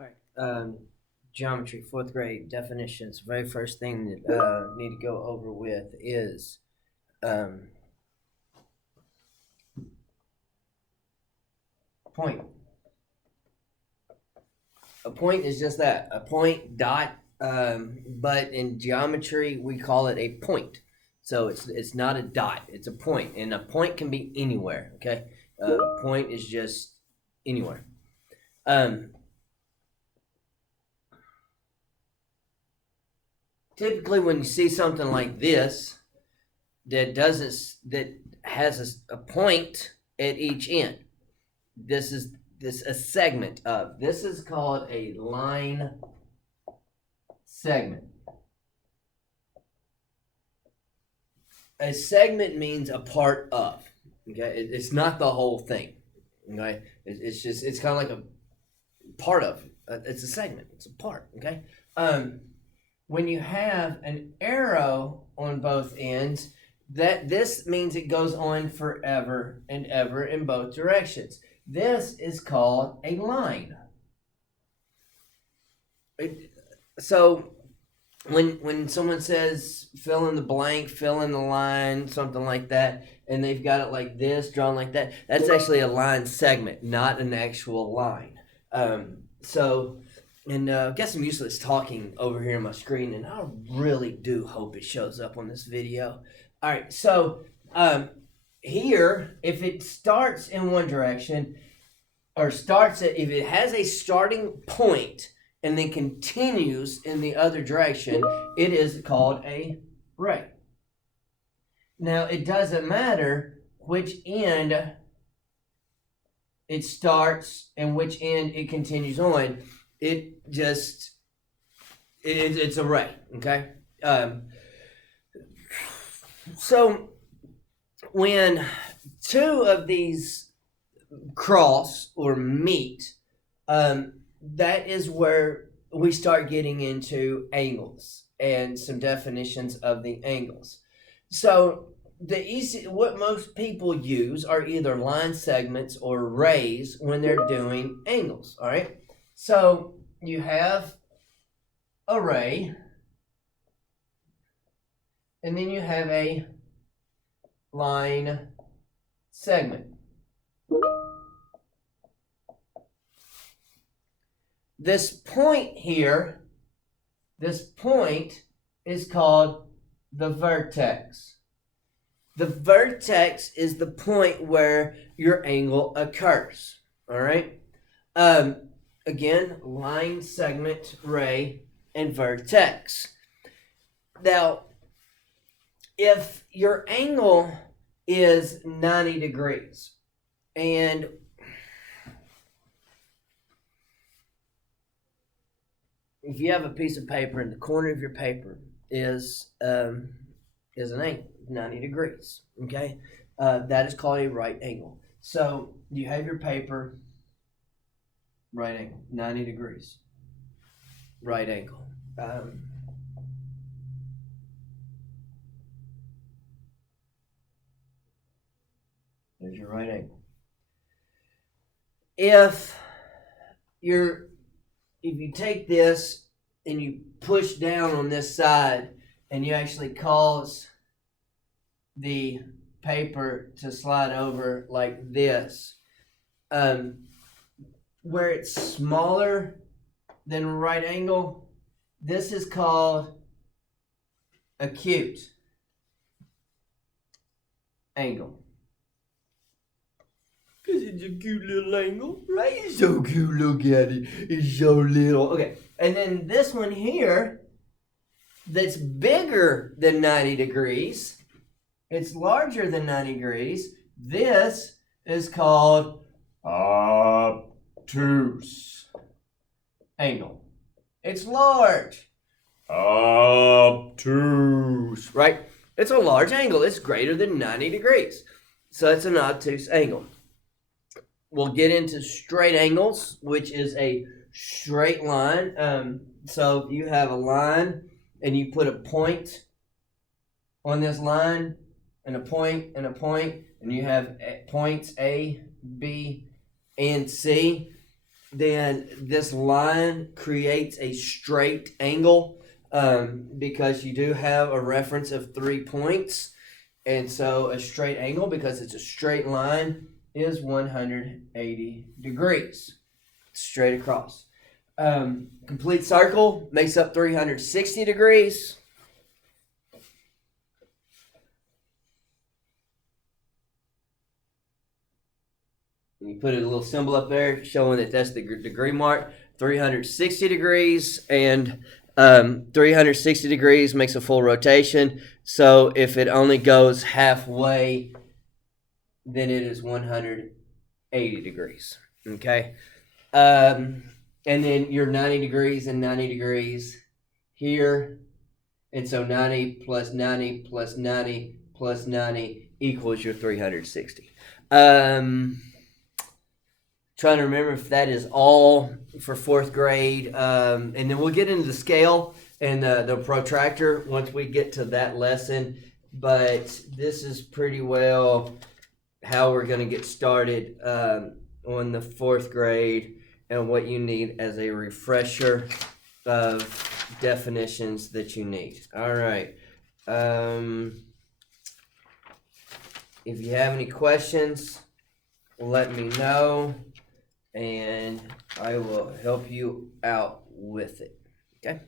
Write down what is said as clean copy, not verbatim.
All right. Geometry, fourth grade definitions. Very first thing that need to go over with is point. A point is just that, a point dot. But in geometry, we call it a point. So it's not a dot; it's a point, and a point can be anywhere. Okay, point is just anywhere. Um, Typically, when you see something like this that has a point at each end, this is a segment of. This is called a line segment. A segment means a part of. Okay, it's not the whole thing. Okay, it's kind of like a part of. It's a segment. It's a part. Okay. When you have an arrow on both ends, that this means it goes on forever and ever in both directions. This is called a line. So when someone says fill in the blank, fill in the line, something like that, and they've got it like this, drawn like that, that's actually a line segment, not an actual line. I guess I'm useless talking over here on my screen, and I really do hope it shows up on this video. All right, so here, if it starts in one direction, if it has a starting point and then continues in the other direction, it is called a ray. Now, it doesn't matter which end it starts and which end it continues on. It's a ray, okay? So when two of these cross or meet, that is where we start getting into angles and some definitions of the angles. So what most people use are either line segments or rays when they're doing angles. All right. So you have a ray, and then you have a line segment. This point here, this point is called the vertex. The vertex is the point where your angle occurs. All right. Again, line, segment, ray, and vertex. Now, if your angle is 90 degrees, and if you have a piece of paper and the corner of your paper is an angle, 90 degrees, okay? That is called a right angle. So you have your paper, right angle, 90 degrees, right angle. There's your right angle. If you take this and you push down on this side and you actually cause the paper to slide over like this, where it's smaller than a right angle, this is called acute angle. Because it's a cute little angle, right? It's so cute, look at it. It's so little. Okay, and then this one here, that's bigger than 90 degrees, it's larger than 90 degrees, this is called obtuse angle. It's large. Obtuse, right? It's a large angle. It's greater than 90 degrees. So it's an obtuse angle. We'll get into straight angles, which is a straight line. So you have a line and you put a point on this line and a point and a point, and you have points A, B, and C. then this line creates a straight angle because you do have a reference of 3 points. And so a straight angle, because it's a straight line, is 180 degrees straight across. Complete circle makes up 360 degrees. You put a little symbol up there showing that that's the degree mark, 360 degrees, and 360 degrees makes a full rotation. So if it only goes halfway, then it is 180 degrees. Okay. And then your 90 degrees and 90 degrees here. And so 90 plus 90 plus 90 plus 90 equals your 360. Trying to remember if that is all for 4th grade. And then we'll get into the scale and the protractor once we get to that lesson. But this is pretty well how we're going to get started on the 4th grade and what you need as a refresher of definitions that you need. All right. If you have any questions, let me know, and I will help you out with it. Okay?